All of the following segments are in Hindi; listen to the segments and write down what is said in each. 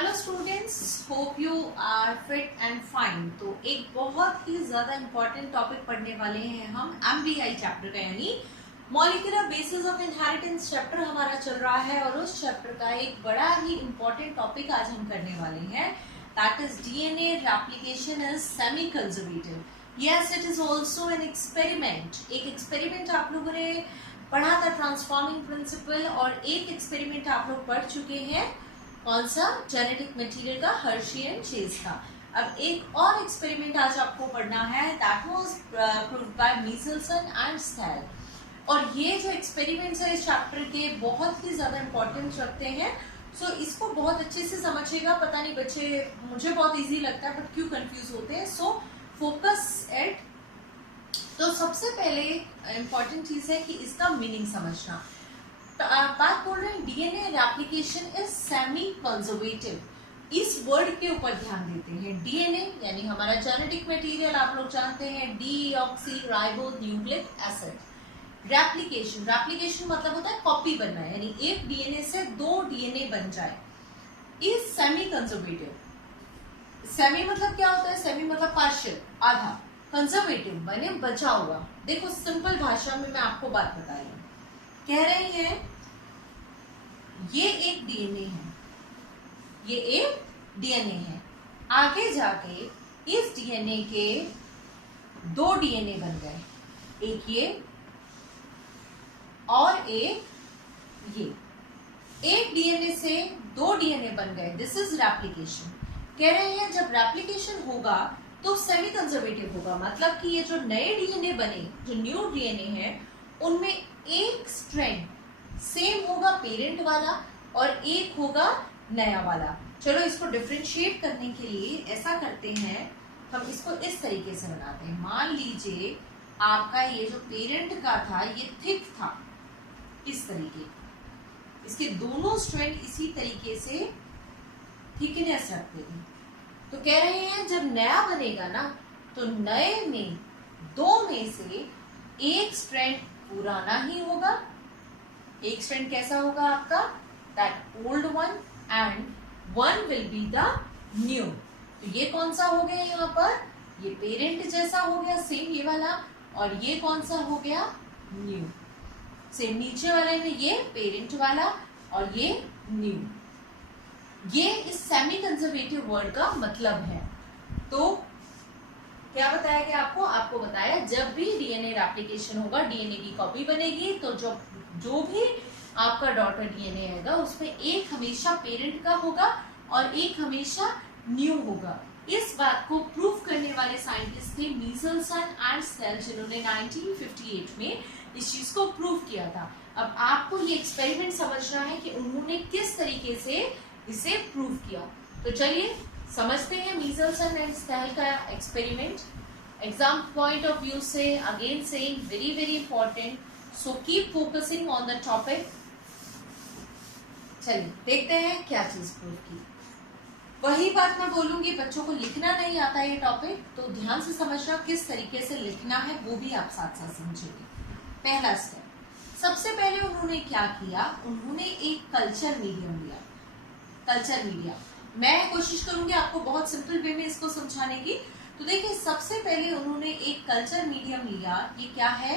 Hello students, hope you are fit and fine. तो एक बहुत ही ज्यादा इम्पोर्टेंट टॉपिक पढ़ने वाले हैं हम एमबीआई चैप्टर का, यानी molecular basis of inheritance chapter हमारा चल रहा है और उस चैप्टर का एक बड़ा ही इम्पोर्टेंट टॉपिक आज हम करने वाले हैं, that is DNA replication is semi conservative. Yes, it is also an experiment. एक एक्सपेरिमेंट आप लोगों ने पढ़ा था, ट्रांसफॉर्मिंग प्रिंसिपल, और एक एक्सपेरिमेंट आप लोग पढ़ चुके हैं, कौन सा? जेनेटिक मटेरियल का, हर्शी एंड चेज का। अब एक और एक्सपेरिमेंट आज आपको पढ़ना है, that was proved by Meselson and Stahl. और ये जो एक्सपेरिमेंट्स है इस चैप्टर के बहुत ही ज्यादा इंपॉर्टेंस रखते हैं, सो इसको बहुत अच्छे से समझिएगा। पता नहीं बच्चे, मुझे बहुत इजी लगता है बट क्यों कंफ्यूज होते हैं, सो फोकस एट। तो सबसे पहले इंपॉर्टेंट चीज है कि इसका मीनिंग समझना। बात बोल रहे हैं DNA replication is semi conservative. इस वर्ड के ऊपर ध्यान देते हैं। डीएनए यानी हमारा जेनेटिक मटेरियल, आप लोग जानते हैं deoxy ribo nucleic acid. Replication, replication मतलब होता है कॉपी बनना, यानी एक डीएनए से दो डीएनए बन जाए। Is semi conservative. सेमी मतलब क्या होता है? सेमी मतलब पार्शियल, आधा। कंजर्वेटिव माने बचा हुआ। देखो सिंपल भाषा में मैं आपको बात बता रही हूँ। कह रहे हैं ये एक डीएनए है, ये एक डीएनए है, आगे जाके इस डीएनए के दो डीएनए बन गए, एक ये और एक ये। एक डीएनए से दो डीएनए बन गए, दिस इज रेप्लिकेशन। कह रहे हैं जब रेप्लिकेशन होगा तो सेमी कंजर्वेटिव होगा, मतलब कि ये जो नए डीएनए बने, जो न्यू डीएनए है, उनमें एक स्ट्रैंड सेम होगा पेरेंट वाला और एक होगा नया वाला। चलो इसको डिफरेंशिएट करने के लिए ऐसा करते हैं, हम इसको इस तरीके से बनाते हैं। मान लीजिए आपका ये जो पेरेंट का था ये थिक था, इस तरीके, इसके दोनों स्ट्रैंड इसी तरीके से थिकनेस रखते थे। तो कह रहे हैं जब नया बनेगा ना, तो नए में दो में से एक स्ट्रैंड पुराना ही होगा, एक स्ट्रैंड कैसा होगा आपका? That old one, and one will be the new. तो ये कौन सा हो गया यहाँ पर? ये पेरेंट जैसा हो गया, सेम ये वाला, और ये कौन सा हो गया? न्यू। सेम नीचे वाले में ये पेरेंट वाला और ये न्यू। ये इस सेमी कंजर्वेटिव वर्ड का मतलब है। तो क्या बताया गया आपको? आपको बताया जब भी डीएनए रेप्लिकेशन होगा, डीएनए की कॉपी बनेगी, तो जो भी आपका डॉटर डीएनए आएगा उसमें एक हमेशा पेरेंट का होगा और एक हमेशा न्यू होगा। इस बात को प्रूव करने वाले साइंटिस्ट थे मीजल्सन एंड स्टेल, जिन्होंने 1958 में इस चीज को प्रूव किया था। अब आपको ये एक्सपेरिमेंट समझना है कि उन्होंने किस तरीके से इसे प्रूव किया। तो चलिए समझते हैं मीजल्सन एंड स्टेल का experiment. Exam point of view से again saying very very important, so keep focusing on the topic. चलिए देखते हैं क्या चीज प्रूव की। वही बात मैं बोलूंगी, बच्चों को लिखना नहीं आता ये टॉपिक, तो ध्यान से समझना किस तरीके से लिखना है, वो भी आप साथ साथ समझेंगे। पहला स्टेप, सबसे पहले उन्होंने क्या किया? उन्होंने एक कल्चर मीडियम लिया। कल्चर मीडियम, मैं कोशिश करूंगी आपको बहुत सिंपल वे में इसको समझाने की। तो देखिए सबसे पहले उन्होंने एक कल्चर मीडियम लिया। ये क्या है?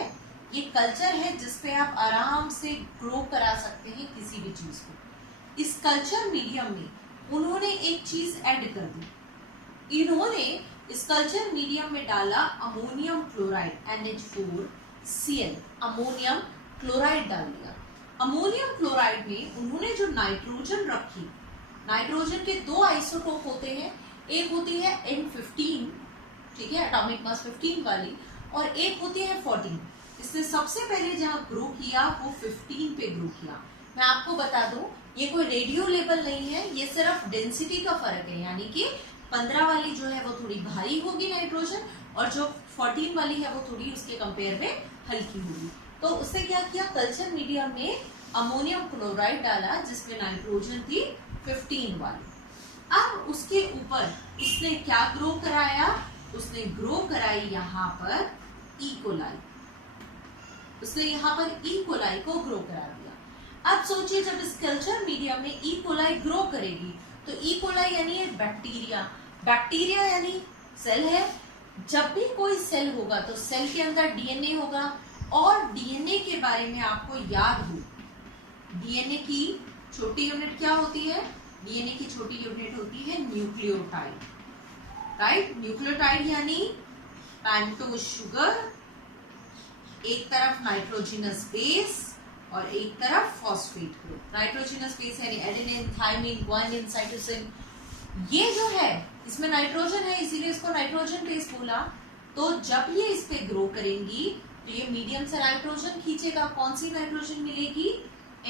ये कल्चर है जिसपे आप आराम से ग्रो करा सकते हैं किसी भी चीज को। इस कल्चर मीडियम में उन्होंने एक चीज ऐड कर दी। इन्होंने इस कल्चर मीडियम में डाला ammonium chloride, NH4Cl, ammonium chloride डाल दिया। अमोनियम क्लोराइड में उन्होंने जो नाइट्रोजन रखी, नाइट्रोजन के दो आइसोटोप होते हैं, एक होती है N15, ठीक है, एटॉमिक मास 15 वाली, और एक होती है 14। इसने सबसे पहले जहां ग्रो किया वो 15 पे ग्रो किया। मैं आपको बता दूं ये कोई रेडियो लेवल नहीं है, ये सिर्फ डेंसिटी का फर्क है, यानी कि 15 वाली जो है वो थोड़ी भारी होगी नाइट्रोजन, और जो 14 वाली है वो थोड़ी उसके कंपेयर में हल्की होगी। तो उससे क्या किया? कल्चर मीडियम में अमोनियम क्लोराइड डाला जिसमें नाइट्रोजन थी 15 वाली। अब उसके ऊपर उसने क्या ग्रो कराया? उसने ग्रो कराई यहाँ पर इकोलाई। उसने यहाँ पर इकोलाई को ग्रो करा दिया। अब सोचिए जब इस कल्चर मीडियम में इकोलाई ग्रो करेगी तो ई कोलाई यानी एक बैक्टीरिया, बैक्टीरिया यानी सेल है। जब भी कोई सेल होगा तो सेल के अंदर डीएनए होगा, और डीएनए के बारे में आपको याद हो, डीएनए की छोटी यूनिट क्या होती है? डीएनए की छोटी यूनिट होती है न्यूक्लियोटाइड, राइट। न्यूक्लियोटाइड यानी पेंटोज शुगर, एक तरफ नाइट्रोजनस बेस और एक तरफ फॉस्फेट ग्रुप। नाइट्रोजनस बेस यानी एडेनिन, थायमिन, ग्वानिन, साइटोसिन। ये जो है इसमें नाइट्रोजन है, इसीलिए इसको नाइट्रोजन बेस बोला। तो जब ये इस पे ग्रो करेंगी तो ये मीडियम से नाइट्रोजन खींचेगा। कौन सी नाइट्रोजन मिलेगी?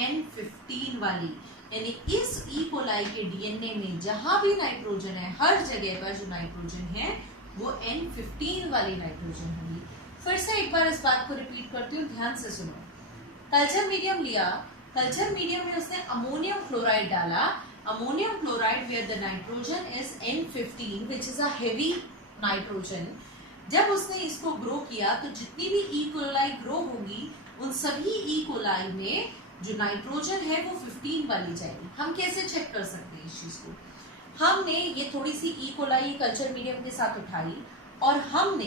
N15 वाली। यानी इस ई कोलाई के डीएनए में जहां भी नाइट्रोजन है, हर जगह पर जो नाइट्रोजन है वो N15 वाली नाइट्रोजन होगी। फिर से एक बार इस बात को रिपीट करती हूँ, ध्यान से सुनो। कल्चर मीडियम लिया, कल्चर मीडियम में उसने अमोनियम क्लोराइड डाला। Ammonium chloride where the nitrogen is N15 which is a heavy nitrogen. जब उसने इसको ग्रो किया तो जितनी भी ई कोलाई ग्रो होगी उन सभी ई कोलाई में जो नाइट्रोजन है वो 15 वाली जाएगी। हम कैसे चेक कर सकते हैं इस चीज को? हमने ये थोड़ी सी ई कोलाई कल्चर मीडियम के साथ उठाई और हमने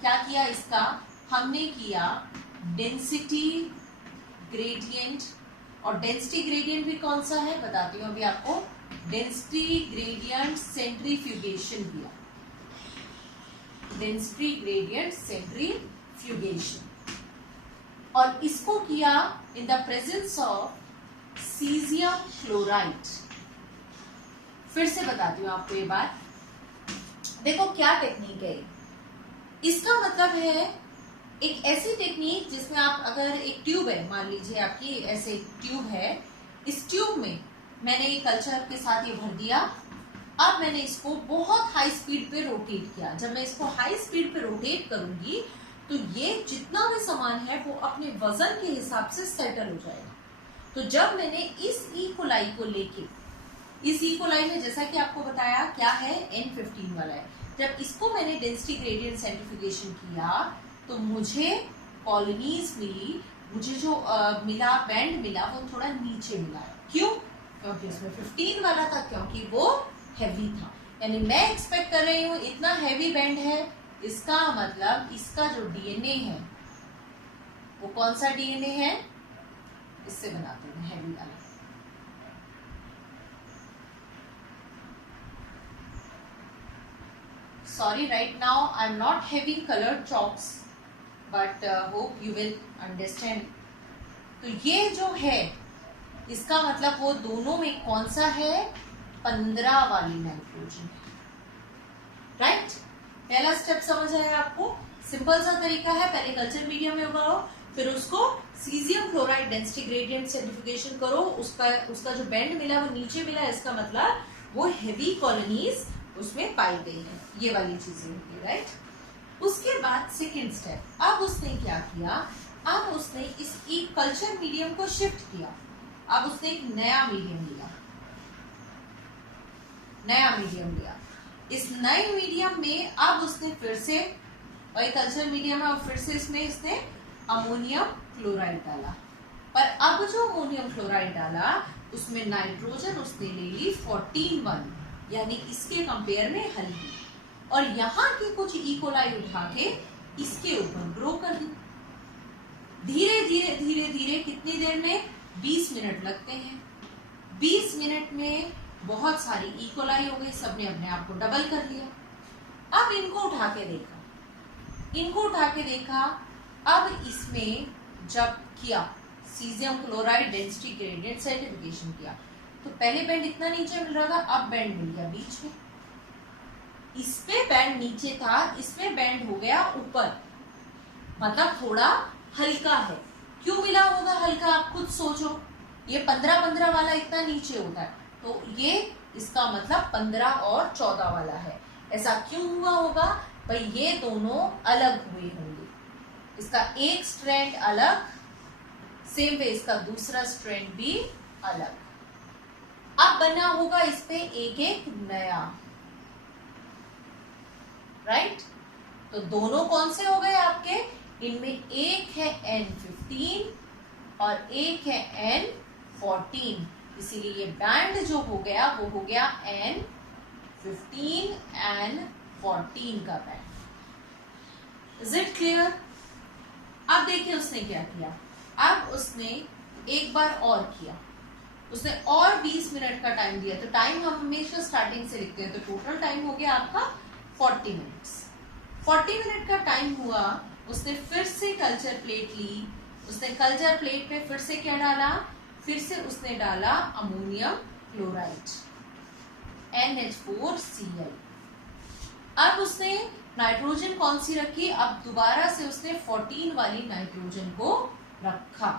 क्या किया इसका? हमने किया डेंसिटी ग्रेडियंट। और डेंसिटी ग्रेडियंट भी कौन सा है बताती हूँ अभी आपको। डेंसिटी ग्रेडियंट सेंट्रीफ्यूगेशन किया, डेंसिटी ग्रेडियंट सेंट्रीफ्यूगेशन। और इसको किया in the presence of caesium chloride. फिर से बताती हूँ आपको ये बात। देखो क्या टेक्निक है इसका मतलब है एक ऐसी टेक्निक जिसमें आप अगर एक ट्यूब है, मान लीजिए आपकी ऐसे ट्यूब है, इस ट्यूब में मैंने ये कल्चर के साथ ये भर दिया। अब मैंने इसको बहुत हाई स्पीड पे रोटेट किया। जब मैं इसको हाई स्पीड पे रोटेट करूंगी तो ये जितना भी सामान है वो अपने वजन के हिसाब से सेटल हो जाएगा। तो जब मैंने इस ई कोलाई को लेके, इस ई कोलाई में जैसा कि आपको बताया क्या है N15 वाला है, जब इसको मैंने डेंसिटी ग्रेडियंट सेंट्रीफ्यूगेशन किया तो मुझे कॉलोनीज मिली। मुझे जो मिला बैंड मिला वो थोड़ा नीचे मिला। क्यों? क्योंकि उसमें 15 वाला था, क्योंकि वो हैवी था। यानी मैं एक्सपेक्ट कर रही हूँ इतना हैवी बैंड है, इसका मतलब इसका जो डीएनए है वो कौन सा डीएनए है? इससे बनाते हैं हैवी वाला। Sorry, right now I'm not having colored chalks, but hope you will understand. तो ये जो है इसका मतलब वो दोनों में कौन सा है? 15 वाली नाइट्रोजन, राइट। पहला स्टेप समझ आया आपको? सिंपल सा तरीका है, पहले कल्चर मीडियम में उगाओ, फिर उसको caesium chloride density gradient centrifugation करो, उसका जो बैंड मिला वो नीचे मिला, इसका मतलब वो हेवी कॉलोनीज उसमें पाई गई है। ये वाली चीजें होती है, राइट। उसके बाद सेकेंड स्टेप, अब उसने क्या किया? अब उसने इस एक कल्चर मीडियम को शिफ्ट किया। अब उसने एक नया मीडियम लिया, नया मीडियम लिया। इस नए मीडियम में अब उसने फिर से वही कल्चर मीडियम है और फिर से इसमें इसने अमोनियम क्लोराइड डाला। पर अब जो अमोनियम क्लोराइड डाला उसमें नाइट्रोजन उसने ले ली 14 वाली, यानी इसके कंपेयर में हल्की। और यहाँ की कुछ ई कोलाई उठा के इसके ऊपर ग्रो कर दी। धीरे धीरे धीरे धीरे कितनी देर में? 20 मिनट लगते हैं। 20 मिनट में बहुत सारी ई कोलाई हो गई, सबने अपने आप को डबल कर लिया। अब इनको उठा के देखा, इनको उठा के देखा। अब इसमें जब किया caesium chloride density gradient centrifugation किया तो पहले बैंड इतना नीचे मिल रहा था, अब बैंड मिल गया बीच में। इसमें बैंड नीचे था, इसमें बैंड हो गया ऊपर, मतलब थोड़ा हल्का है। क्यों मिला होगा हल्का? आप खुद सोचो। ये 15 वाला इतना नीचे होता है, तो ये इसका मतलब 15 और 14 वाला है। ऐसा क्यों हुआ होगा? भाई ये दोनों अलग हुए होंगे। इसका एक स्ट्रैंड अलग, सेम वे इसका दूसरा स्ट्रैंड भी अलग। अब बना होगा इस पे एक एक नया, राइट। तो दोनों कौन से हो गए आपके? इनमें एक है N15 और एक है N14। इसीलिए ये बैंड जो हो गया वो हो गया N15 N14 का बैंड। Is it clear? अब देखिए उसने क्या किया, अब उसने एक बार और किया, उसने और 20 मिनट का टाइम दिया। तो टाइम हम हमेशा स्टार्टिंग से लिखते हैं, तो टोटल टाइम हो गया आपका 40 मिनट्स। 40 मिनट का टाइम हुआ, उसने फिर से कल्चर प्लेट ली, उसने कल्चर प्लेट पे फिर से क्या डाला, फिर से उसने डाला अमोनियम क्लोराइड NH4Cl। अब उसने नाइट्रोजन कौन सी रखी, अब दोबारा से उसने 14 वाली नाइट्रोजन को रखा।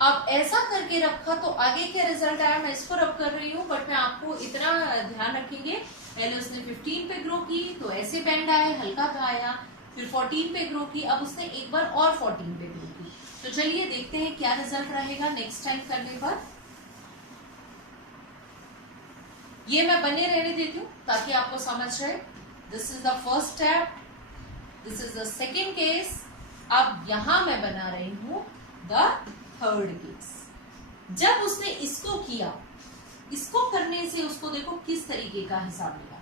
अब ऐसा करके रखा तो आगे क्या रिजल्ट आया, मैं इसको रब कर रही हूँ, बट मैं आपको इतना ध्यान रखेंगे, पहले उसने 15 पे ग्रो की तो ऐसे बैंड आया, हल्का सा आया, फिर 14 पे ग्रो की, अब उसने एक बार और 14 पे ग्रो की। तो चलिए देखते हैं क्या रिजल्ट रहेगा नेक्स्ट टाइम करने पर। ये मैं बने रहने देती हूँ ताकि आपको समझ रहे। This is the first step, this is the second case. अब यहां मैं बना रही हूं द थर्ड केस। जब उसने इसको किया, इसको करने से उसको देखो किस तरीके का हिसाब मिला।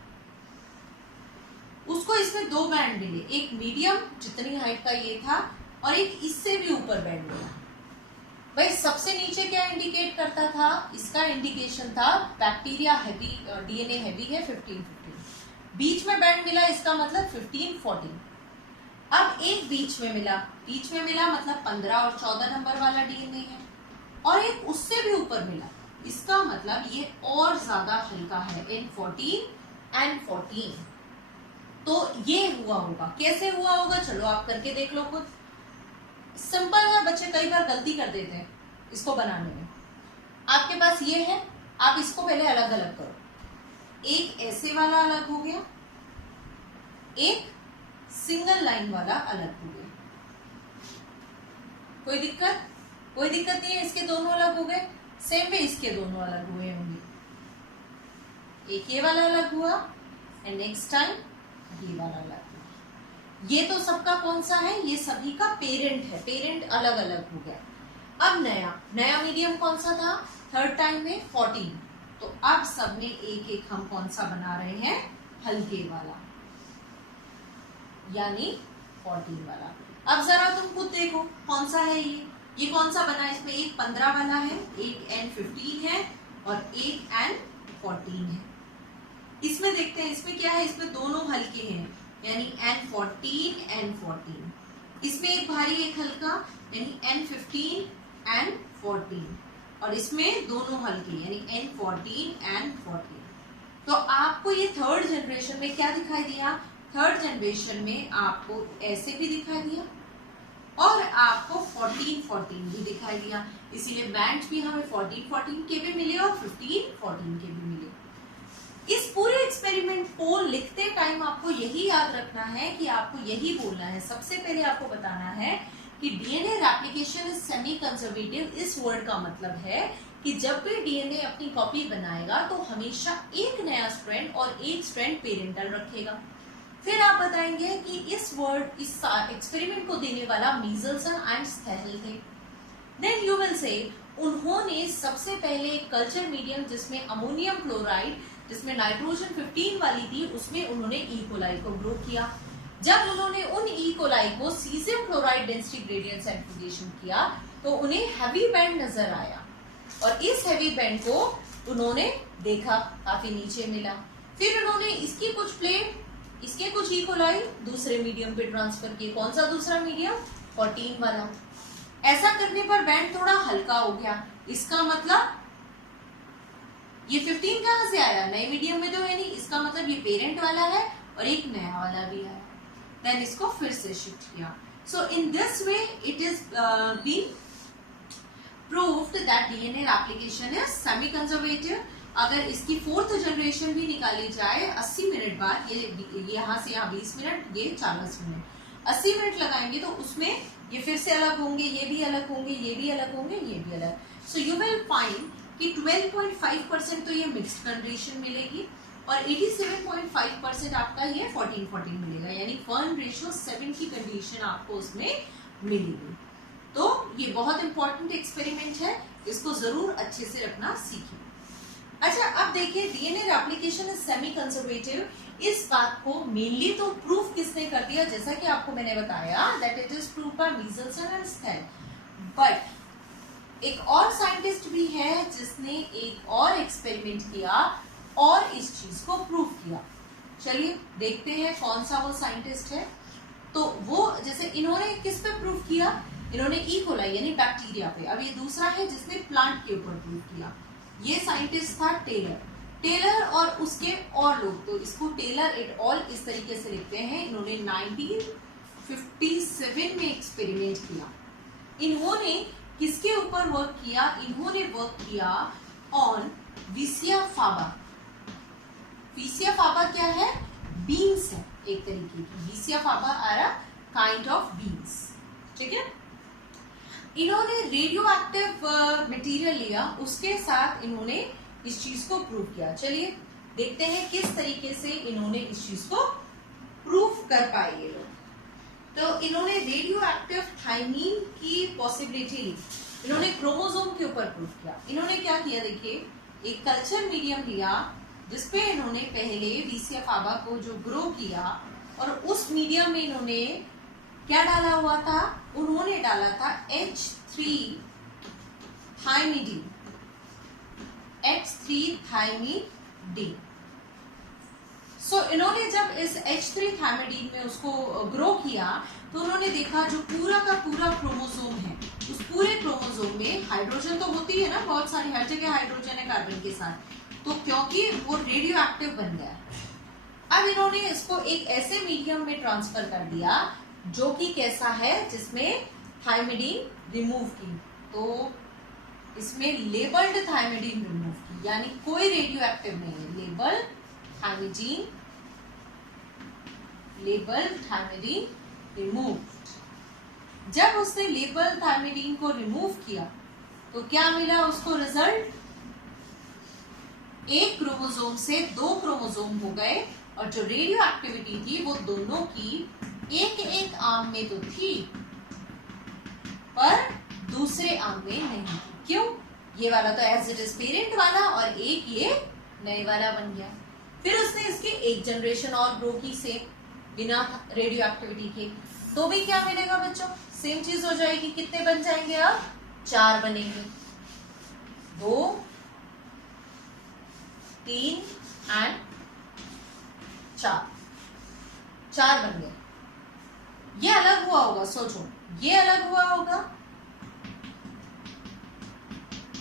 उसको इसमें दो बैंड मिले, एक मीडियम जितनी हाइट का ये था और एक इससे भी ऊपर बैंड मिला। भाई सबसे नीचे क्या इंडिकेट करता था, इसका इंडिकेशन था बैक्टीरिया हैवी, डीएनए हैवी है 15-15। बीच में बैंड मिला, इसका मतलब 15-14। अब एक बीच में मिला, बीच में मिला मतलब 15 और 14 नंबर वाला डीएनए है, और एक उससे भी ऊपर मिला, इसका मतलब ये और ज्यादा हल्का है, N14 N14। तो ये हुआ होगा, कैसे हुआ होगा चलो आप करके देख लो खुद। सिंपल है, बच्चे कई बार गलती कर देते हैं इसको बनाने में। आपके पास ये है, आप इसको पहले अलग अलग करो, एक ऐसे वाला अलग हो गया, एक सिंगल लाइन वाला अलग हो गया। कोई दिक्कत? कोई दिक्कत नहीं है, इसके दोनों अलग हो गए, सेम वे इसके दोनों अलग हुए होंगे। एक ये वाला अलग हुआ एंड नेक्स्ट टाइम ये वाला अलग हुआ। ये तो सबका कौन सा है, ये सभी का पेरेंट है, पेरेंट अलग अलग हो गया। अब नया मीडियम कौन सा था, थर्ड टाइम में 14। तो अब सब में एक एक हम कौन सा बना रहे हैं, हल्के वाला, यानी 14 वाला। अब जरा तुम खुद देखो कौन सा है ये कौन सा बना, इसमें एक 15 वाला है, एक N15 है और एक N14 है। इसमें देखते हैं इसमें क्या है, इसमें दोनों हल्के हैं, यानी N14 N14। इसमें एक भारी एक हल्का, यानी N15 N14, और इसमें दोनों हल्के यानी N14 N14। तो आपको ये थर्ड जनरेशन में क्या दिखाई दिया, थर्ड जनरेशन में आपको ऐसे भी दिखाई दिया और आपको 14-14 भी दिखाई दिया। इसीलिए बैंड भी हमें 14-14 के भी मिले और 15-14 के भी मिले। इस पूरे एक्सपेरिमेंट को लिखते टाइम आपको यही याद रखना है कि आपको यही बोलना है, सबसे पहले आपको बताना है कि DNA replication is semi conservative. इस वर्ड का मतलब है कि जब भी डीएनए अपनी कॉपी बनाएगा तो हमेशा एक नया स्ट्रैंड और एक स्ट्रैंड पेरेंटल रखेगा। फिर आप बताएंगे कि इस एक्सपेरिमेंट को देने वाला मीजल्सन एंड स्थैल थे। देन यू विल से उन्होंने सबसे पहले एक कल्चर मीडियम जिसमें अमोनियम क्लोराइड, जिसमें नाइट्रोजन 15 वाली थी, उसमें उन्होंने ई कोलाई को ग्रो किया। जब उन्होंने उन ई कोलाई को caesium chloride density gradient centrifugation किया तो उन्हें हैवी बैंड नजर आया और इस हैवी बैंड को उन्होंने देखा काफी नीचे मिला। फिर उन्होंने इसकी कुछ प्लेट, इसके कुछ ई कोलाई दूसरे मीडियम पे ट्रांसफर किए। कौन सा दूसरा मीडियम, 14 वाला। ऐसा करने पर बैंड थोड़ा हल्का हो गया। इसका मतलब ये 15 कहां से आया, नए मीडियम में तो है नहीं, इसका मतलब ये पेरेंट वाला है और एक नया वाला भी आया। देन इसको फिर से शिफ्ट किया। So in this way it is been proved that DNA application is semi conservative. अगर इसकी फोर्थ जनरेशन भी निकाली जाए 80 मिनट बाद, ये यहाँ से यहाँ 20 मिनट, ये 40 मिनट, 80 मिनट लगाएंगे तो उसमें ये फिर से अलग होंगे, ये भी अलग होंगे, ये भी अलग होंगे, ये भी अलग। सो यू विल फाइंड कि 12.5% तो ये मिक्स्ड कंडीशन मिलेगी और 87.5% आपका ये 14-14 मिलेगा, यानी 1:7 की कंडीशन आपको उसमें मिलेगी। तो ये बहुत इंपॉर्टेंट एक्सपेरिमेंट है। इसको जरूर अच्छे से रखना सीखिए। अच्छा, अब देखिए DNA replication is semi conservative. इस बात को मेनली तो प्रूफ किसने कर दिया, जैसा कि आपको मैंने बताया that it is prove by Meselson and Stahl. But एक और साइंटिस्ट भी है जिसने एक और एक्सपेरिमेंट किया और इस चीज को प्रूव किया। चलिए देखते हैं कौन सा वो साइंटिस्ट है। तो वो जैसे इन्होंने किस पे प्रूव किया, इन्होंने ई कोलाई यानी बैक्टीरिया पे। अब ये दूसरा है जिसने प्लांट के ऊपर प्रूव किया। ये साइंटिस्ट था टेलर और उसके और लोग, तो इसको टेलर एट ऑल इस तरीके से लिखते हैं। इन्होंने 1957 में एक्सपेरिमेंट किया। इन्होंने किसके ऊपर वर्क किया, इन्होंने वर्क किया ऑन विसिया फाबा। विसिया फाबा क्या है, बीन्स है एक तरीके की। Vicia faba are a kind of beans, ठीक है। इन्होंने रेडियो एक्टिव मटेरियल लिया, उसके साथ इन्होंने इस चीज को प्रूव किया। चलिए देखते हैं किस तरीके से इन्होंने इस चीज को प्रूव कर पाए ये लोग। तो इन्होंने रेडियो एक्टिव थायमीन की पॉसिबिलिटी ली, इन्होंने क्रोमोसोम के ऊपर प्रूव किया। इन्होंने क्या किया, देखिए एक कल्चर मीडियम लिया जिसपे इन्होंने पहले विसिया फाबा को जो ग्रो किया, और उस मीडियम में इन्होंने क्या डाला हुआ था, उन्होंने डाला था H3 थायमिडीन। सो इन्होंने जब इस H3 थायमिडीन में उसको ग्रो किया तो उन्होंने देखा जो पूरा का पूरा क्रोमोसोम है, उस पूरे क्रोमोसोम में हाइड्रोजन तो होती है ना बहुत सारी, हर जगह हाइड्रोजन है कार्बन के साथ, तो क्योंकि वो रेडियो एक्टिव बन गया। अब इन्होंने इसको एक ऐसे मीडियम में ट्रांसफर कर दिया जो कि कैसा है, जिसमें थायमिडीन रिमूव की। तो इसमें लेबल्ड थायमिडीन रिमूव की, यानी कोई रेडियो एक्टिव नहीं है। Label thymidine remove. जब उसने लेबल थायमिडीन को रिमूव किया तो क्या मिला उसको रिजल्ट, एक क्रोमोसोम से 2 क्रोमोसोम हो गए, और जो रेडियो एक्टिविटी थी वो दोनों की एक आर्म में तो थी पर दूसरे आर्म में नहीं थी। क्यों, ये वाला तो एज इट इज पेरेंट वाला और एक ये नए वाला बन गया। फिर उसने इसकी एक जनरेशन और ग्रो की से बिना रेडियो एक्टिविटी के, तो भी क्या मिलेगा बच्चों, सेम चीज हो जाएगी। कितने बन जाएंगे, अब 4 बनेंगे, 2, 3 एंड 4 बन गए। ये अलग हुआ होगा, सोचो ये अलग हुआ होगा,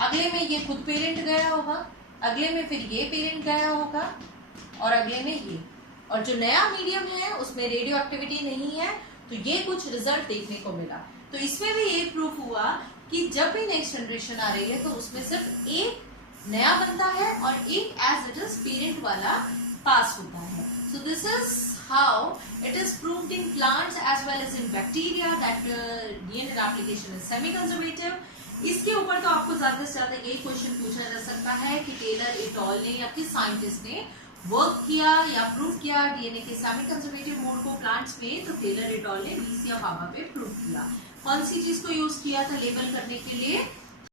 अगले में ये खुद पेरेंट गया होगा, अगले में फिर ये पेरेंट गया होगा, और अगले में ये, और जो नया मीडियम है उसमें रेडियो एक्टिविटी नहीं है, तो ये कुछ रिजल्ट देखने को मिला। तो इसमें भी ये प्रूफ हुआ कि जब भी नेक्स्ट जनरेशन आ रही है तो उसमें सिर्फ एक नया बनता है और एक एज इट इज पेरेंट वाला पास होता है। So this is how it is proved in plants as well as in bacteria that DNA replication is semi-conservative। इसके ऊपर तो आपको ज्यादा से ज्यादा यही क्वेश्चन पूछा जा सकता है कि टेलर एट ऑल ने या किस साइंटिस्ट ने वर्क किया या प्रूव किया डीएनए के सेमी कंजर्वेटिव मोड को प्लांट्स में। तो टेलर एट ऑल ने विसिया फाबा पे प्रूव किया। कौन सी चीज को यूज किया था लेबल करने के लिए,